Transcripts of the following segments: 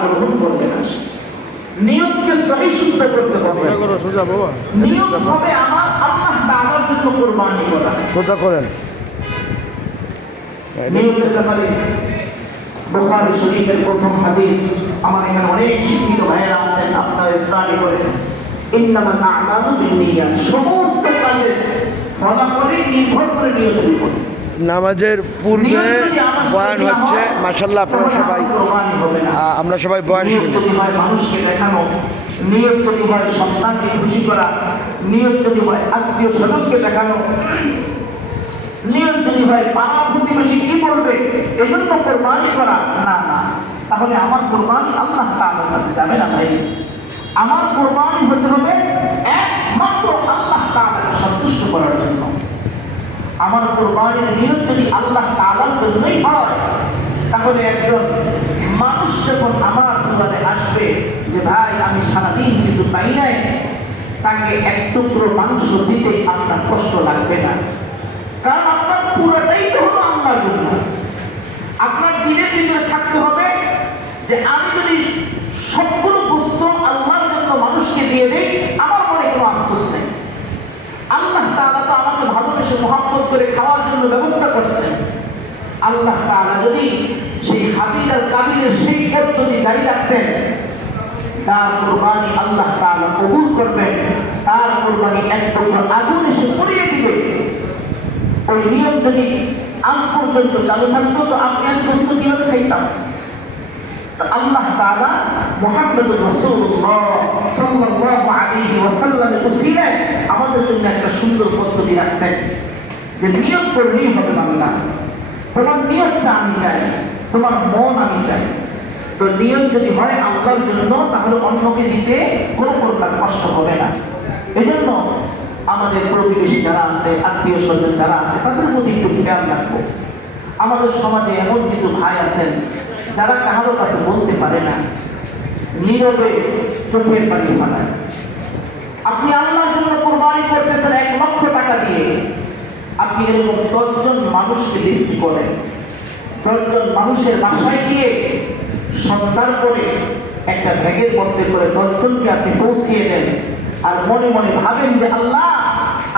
গ্রহণ করবে না। নিয়তকে সহি শুদ্ধ করতে হবে। নিয়ত হবে আমার আল্লাহ তাআলার জন্য কুরবানি করা। সোজা করেন। নিয়তের ব্যাপারে বুখারী শরীফের প্রথম হাদিস, আমার এখানে অনেক শিক্ষিত ভাইয়েরা আছেন, আপনারা স্টাডি করেন। ইন্নামাল আ'মালু বিন্নিয়াত, সমস্ত কাজের ফলাফলই নির্ভর করে নিয়তের উপর। নামাজের পূর্বে বয়ান হচ্ছে, মাশাআল্লাহ আপনারা সবাই, আমরা সবাই বয়ান শুনি। মানুষকে দেখানো, নিয়ত যদি হয় সন্তানকে খুশি করা, নিয়ত যদি হয় আত্মীয় স্বজনকে দেখানো, নিয়ত যদি হয় পাড়া প্রতিবেশী কি বলবে এজন্য কোরবানি করা, না না, তাহলে আমার কোরবানি আল্লাহ তাআলার কাছে যাবে না ভাই। আমার কোরবানি হতে হবে একমাত্র আল্লাহ তাআলাকে সন্তুষ্ট করার জন্য। আমার কোরবানির নিয়ত যদি আল্লাহ তাআলার জন্যই হয়, তাহলে একজন মানুষ যখন আমার দুয়ারে আসবে যে ভাই আমি সারাদিন কিছু পাই নাই, তাকে এক টুকরো মাংস দিতে আপনার কষ্ট লাগবে না, কারণ আপনার পুরোটাই তো হলো আল্লাহর জন্য। আপনার দিনের ভিতরে থাকতে হবে যে আমি যদি সবগুলো বস্তু আল্লাহর জন্য মানুষকে দিয়ে দেই, আমার মনে কোনো আফসোস নেই। আল্লাহ তাআলা তো আমাকে ভালোবেসে মহব্বত করে খাওয়ার জন্য ব্যবস্থা করছেন। আল্লাহ তাআলা যদি সেই হাবিল আর কাবিলের সেই পদ্ধতি জারি রাখতেন, তার কোরবানি আল্লাহ তাআলা কবুল করবেন, তার কোরবানি এক টুকরো আগুন এসে পুড়িয়ে দিবে। ওই নিয়ম যদি আজ পর্যন্ত চালু থাকতো তো আপনি আজ পর্যন্ত কিভাবে খাইতাম? আল্লাহ তাআলা মুহাম্মদুর রাসূলুল্লাহ সাল্লাল্লাহু আলাইহি ওয়াসাল্লামের উসিলায় আমাদের জন্য একটা সুন্দর পদ্ধতি রাখছেন যে নিয়ত করলেই হবে বান্দা। তোমার নিয়তটা আমি চাই, তোমার মন আমি চাই। তো নিয়ত যদি হয় আল্লাহর জন্য, তাহলে অন্যকে দিতে কোনো প্রকার কষ্ট হবে না। এজন্য আমাদের প্রতিবেশী যারা আছে, আত্মীয় স্বজন যারা আছে, তাদের প্রতি একটু খেয়াল রাখবো। আমাদের সমাজে এমন কিছু ভাই আছেন যারা কারো কাছে বলতে পারে না, নীরবে চোখের পানি ফালায়। আপনি আল্লাহর জন্য কোরবানি করতেছেন 1 লক্ষ টাকা দিয়ে, আপনি এরকম 10 জন মানুষকে লিস্ট করেন, 10 জন মানুষের বাসায় গিয়ে সন্ধান করে একটা ব্যাগের মধ্যে করে 10 জনকে আপনি পৌঁছিয়ে দেন। আর মনে মনে ভাবেন যে আল্লাহ,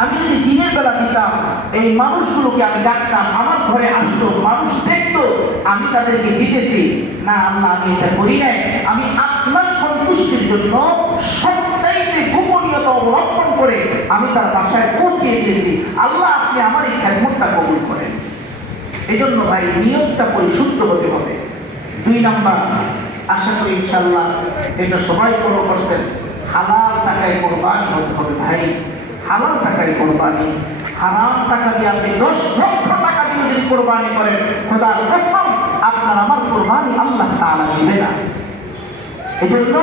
আমি যদি দিনের বেলা দিতাম, এই মানুষগুলোকে আমি ডাকতাম, আমার ঘরে আসতো, মানুষ দেখতো আমি তাদেরকে দিতেছি। না আল্লাহ, আমি এটা করি নাই, আমি আপনার সন্তুষ্টির জন্য সবচাইতে গোপনীয়তা অবলম্বন করে আমি তার বাসায় পৌঁছিয়ে দিয়েছি। আল্লাহ, আপনি আমার এই খেদমতটা কবুল করেন। এই জন্য ভাই নিয়তটা পরিশুদ্ধ হতে হবে। 2 নাম্বার, আশা করি ইনশাআল্লাহ এটা সবাই ফলো করছেন, হালাল টাকায় কোরবানি হতে হবে ভাই। হালাল টাকায় কোরবানি। হারাম টাকা দিয়ে আপনি 10 লক্ষ টাকা দিয়ে যদি কোরবানি করেন, খোদার কসম আপনার আমার কোরবানি আল্লাহ তাআলা দিবে না। এই জন্য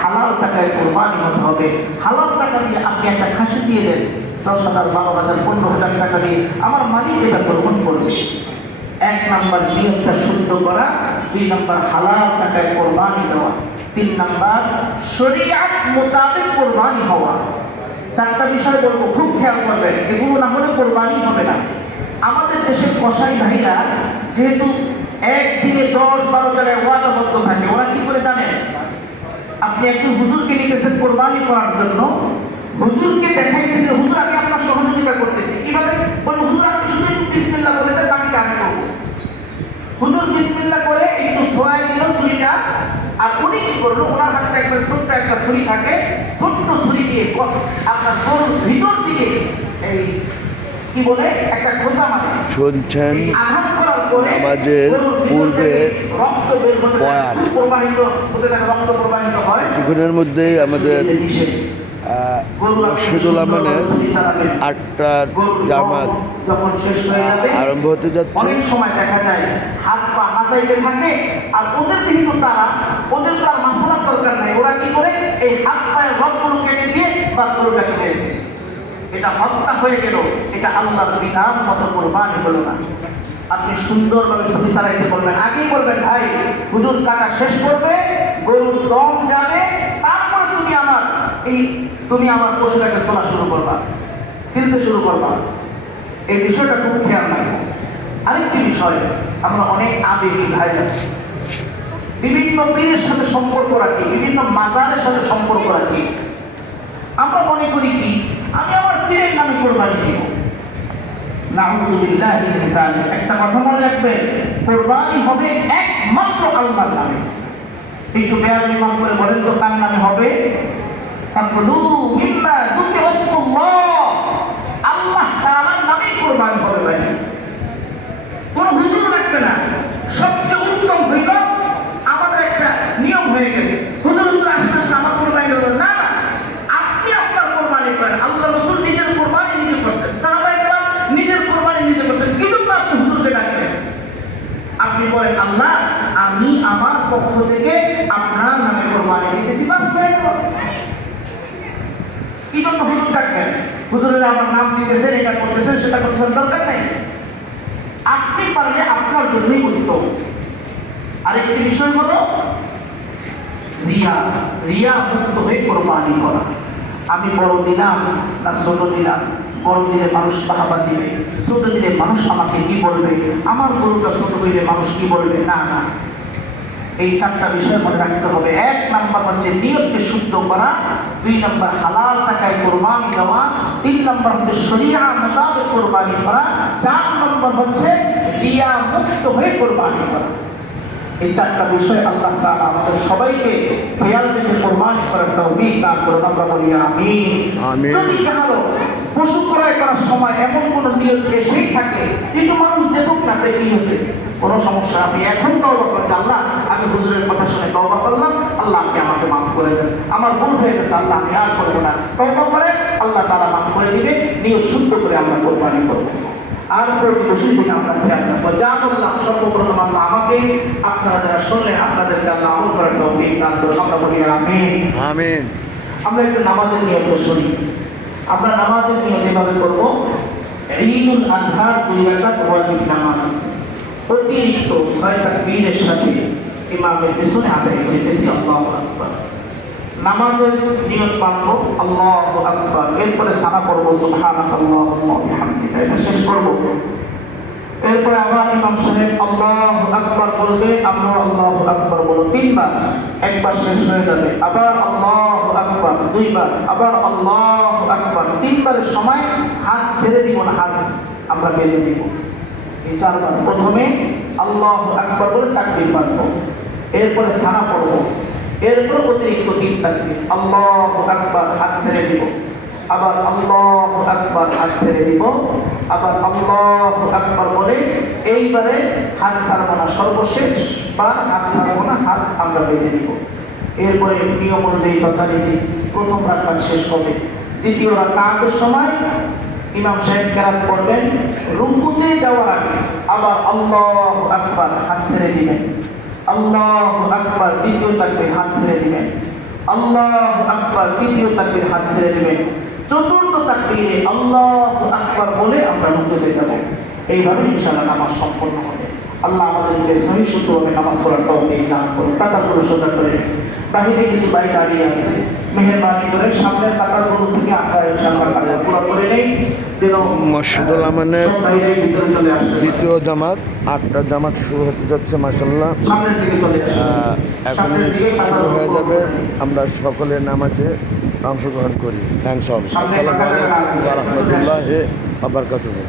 হালাল টাকায় কোরবানি হতে হবে। হালাল টাকা দিয়ে আপনি একটা খাসি দিয়ে দেন, 10,000, 12,000, 15,000 টাকা দিয়ে আমার মালিক এটা গ্রহণ করবে। 1 নাম্বার নিয়তটা শুদ্ধ করা, 2 নাম্বার হালাল টাকায় কোরবানি দেওয়া, 3 নাম্বার শরীয়ত মোতাবেক কোরবানি হওয়া। 4টা বিষয় বলবো, খুব খেয়াল করবেন, এগুলো না হলে কোরবানি হবে না। আমাদের দেশের কসাই ভাইরা যেহেতু একদিনে 10-12 জায়গায় ওয়াদাবদ্ধ থাকে, ওরা কি করে জানেন? আপনি একজন হুজুরকে নিতেছেন কোরবানি করার জন্য, হুজুরকে দেখাইতেছে হুজুর আমি আপনার সহযোগিতা করতেছি। কিভাবে বলবো? হুজুর আপনি শুধু একটু বিসমিল্লাহ বলে দেন, বাকিটা আমি করবো। হুজুর বিসমিল্লাহ করে একটু সোয়াই দিল ছুরিটা, আর উনি কি করলো, ওনার হাতে একবার ছোট্ট একটা ছুরি থাকে, ছোট্ট ছুরি দিয়ে আপনার গরুর ভিতর দিকে এই কি বলে একটা খোঁচা মারে। শুনছেন আঘাত করার পরে আমাদের পূর্বে রক্ত বের হতে বয়ান প্রবাহিত হতে থাকে, রক্ত প্রবাহিত হয়। কিছুক্ষণের মধ্যেই আমাদের মসজিদুল আমানের 8টার জামাত আরম্ভ হতে যাচ্ছে। অনেক সময় দেখা যায় হাত পা নাচাইতে থাকে, আর ওদের কিন্তু ওদের তো আর মাসালার দরকার নাই, ওরা কি করে এই হাত পায়ের রগগুলো কেটে দিয়ে বা গরুটাকে মেরে দেয়। এটা হত্যা হয়ে গেল, এটা আল্লাহর বিধান মতো কোরবানি হলো না। আপনি সুন্দরভাবে ছবি চালাইতে বলবেন, আগেই বলবেন ভাই হুজুর কাটা শেষ করবে, গরুর দম যাবে, তারপরে তুমি আমার পশুটাকে চলা শুরু করবা, চিনতে শুরু করবা। এই বিষয়টা খুব খেয়াল রাখবো। আরেকটি বিষয়, আমরা অনেক আবেগী ভাই আছি, বিভিন্ন পীরের সাথে সম্পর্ক রাখি, বিভিন্ন মাজারের সাথে সম্পর্ক রাখি। আমরা মনে করি কি আমি আমার পীরের নামে কোরবানি দিব। নাউযুবিল্লাহি মিন যালিক। একটা কথা মনে রাখবেন, কোরবানি হবে একমাত্র আল্লাহর নামে। একটু বেয়াদ ইমাম করে বলেন তো কার নামে হবে? ফাকুলু মিম্মা যুকিরা ইসমুল্লাহ, আল্লাহ তাআলার নামে কোরবানি হবে ভাই। কোন হুজুর লাগবে না। সবচেয়ে উত্তম হইল আমাদের একটা নিয়ম হয়ে গেছে, হুজুর আসলে আমার কোরবানি হলো না, আপনি আপনার কোরবানি করেন। আল্লাহ রাসূল নিজের কোরবানি নিজে করতেন, সাহাবায়ে কেরাম নিজের কোরবানি নিজে করতেন, কিন্তু আপনি হুজুরকে ডাকবেন। আপনি বলেন আল্লাহ আমি আমার পক্ষ থেকে আপনার নামে কোরবানি দিতেছি, বাস হয়ে গেল। কি জন্য হুজুর ডাকবেন? হুজুরের আমার নাম দিতেছেন, এটা করতেছেন, সেটা করতেছেন, দরকার নাই। আপনি পারলে আপনার জন্যই উত্তম। আরেকটি বিষয় হলো রিয়া। রিয়া মুক্ত হয়ে কোরবানি করা। আমি বড় দিলাম না ছোট দিলাম, বড় দিলে মানুষ বাহাবা দিবে, ছোট দিলে মানুষ আমাকে কি বলবে, আমার গরুটা ছোট হইলে মানুষ কি বলবে, না না। এই চারটা বিষয় মনে রাখতে হবে। এক নাম্বার হচ্ছে নিয়তকে শুদ্ধ করা, দুই নাম্বার হালাল টাকায় কোরবানি দেওয়া, তিন নাম্বার হচ্ছে শরিয়া মোতাবেক কোরবানি করা, চার নম্বর হচ্ছে রিয়া মুক্ত হয়ে কোরবানি করা। এই চারটা বিষয় আল্লাহ তাআলা আমাদের সবাইকে খেয়াল রেখে কোরবানি করার তৌফিক দান করুন। আমরা বলি আমিন। আমিন। যদি কারো পশু ক্রয় করার সময় এমন কোন নিয়ত এসেই থাকে, কিন্তু মানুষ দেখুক না দেখি হয়েছে, কোনো সমস্যা। আপনি এখন তওবা করেন, আল্লাহ আমি হুজুরের কথা শুনে তওবা করলাম, আল্লাহ আপনি আমাকে মাফ করে দেন, আমার ভুল হয়ে গেছে, আল্লাহ আমি আর করবো না। তওবা করেন, আল্লাহ তাআলা মাফ করে দিবে। নিয়ত শুদ্ধ করে আমরা কোরবানি করবো। আর প্রতিবেশীর দিকে আমরা খেয়াল রাখবো। যা বললাম সর্বপ্রথম আল্লাহ আমাকে, আপনারা যারা শুনলেন আপনাদেরকে আল্লাহ আমল করার তৌফিক দান করুন। আমরা বলি আমিন। আমিন। আমরা একটু নামাজের নিয়ত শুনি। আমরা নামাজের নিয়ত এভাবে করবো, ঈদুল আজহার 2 রাকাত ওয়াজিব নামাজ অতিরিক্ত 6 তাকবীরের সাথে ইমামের পিছনে আদায় করতেছি আল্লাহু আকবার। নামাজের নিয়ত পারবো আল্লাহু আকবার, এরপরে সানা পড়বো সুবহানাল্লাহি ওয়া বিহামদিহি, এটা শেষ করবো। এরপরে আবার ইমাম সাহেব আল্লাহু আকবার বলবে, আমরা আল্লাহু আকবার বলবো 3 বার, একবার শেষ হয়ে যাবে, আবার আল্লাহু আকবার 2 বার, আবার আল্লাহু আকবার 3 বারের সময় হাত ছেড়ে দিব না, হাত আমরা বেঁধে দিব। এই 4 বার। প্রথমে আল্লাহু আকবার বলে তাকবীর পারবো, এরপরে সানা পড়বো, এরপর অতিরিক্ত 3 তাকবীর, আল্লাহু আকবার হাত ছেড়ে দিব, আবার আল্লাহু আকবার হাত ছেড়ে দিব, আবার আল্লাহু আকবার বলে এইবারে হাত ছাড়বো না, সর্বশেষ বা হাত ছাড়বো না, হাত আমরা বেঁধে দিব। এরপরে নিয়ম অনুযায়ী যথারীতি প্রথম রাকাত শেষ হবে। দ্বিতীয় রাকাতের সময় ইমাম সাহেব কেরাত পড়বেন, রুকুতে যাওয়ার আগে আবার আল্লাহু আকবার হাত ছেড়ে দিবেন, আল্লাহু আকবার দ্বিতীয় তাকবীর হাত ছেড়ে দিবেন, আল্লাহু আকবার তৃতীয় তাকবীর হাত ছেড়ে দিবেন, চতুর্থ তাকবীরে আল্লাহু আকবার বলে আমরা রুকুতে যাব। এইভাবে ইনশাআল্লাহ নামাজ সম্পন্ন হবে। আল্লাহ আমাদেরকে সহি শুদ্ধভাবে নামাজ পড়ার তৌফিক দান করুন। কাতারগুলো সোজা করে বাহিরে কিছু ভাই দাঁড়িয়ে আছে, মেহেরবানি করে সামনের কাতারগুলো থেকে আপনারা ইনশাআল্লাহ কাতার পুরো করে নেই, যেন মসজিদুল আমানের সব ভাইরাই ভিতরে চলে আসতে পারে। দ্বিতীয় জামাত 8টা জামাত শুরু হতে যাচ্ছে মাশাআল্লাহ। সামনের দিকে চলে আসুন। এখন সামনের দিকে শুরু হয়ে কাতারগুলো যাবে, আমরা সকলের নামাজে অংশগ্রহণ করি। Thanks all. আসসালামু আলাইকুম ওয়া রাহমাতুল্লাহি ওয়া বারাকাতুহু।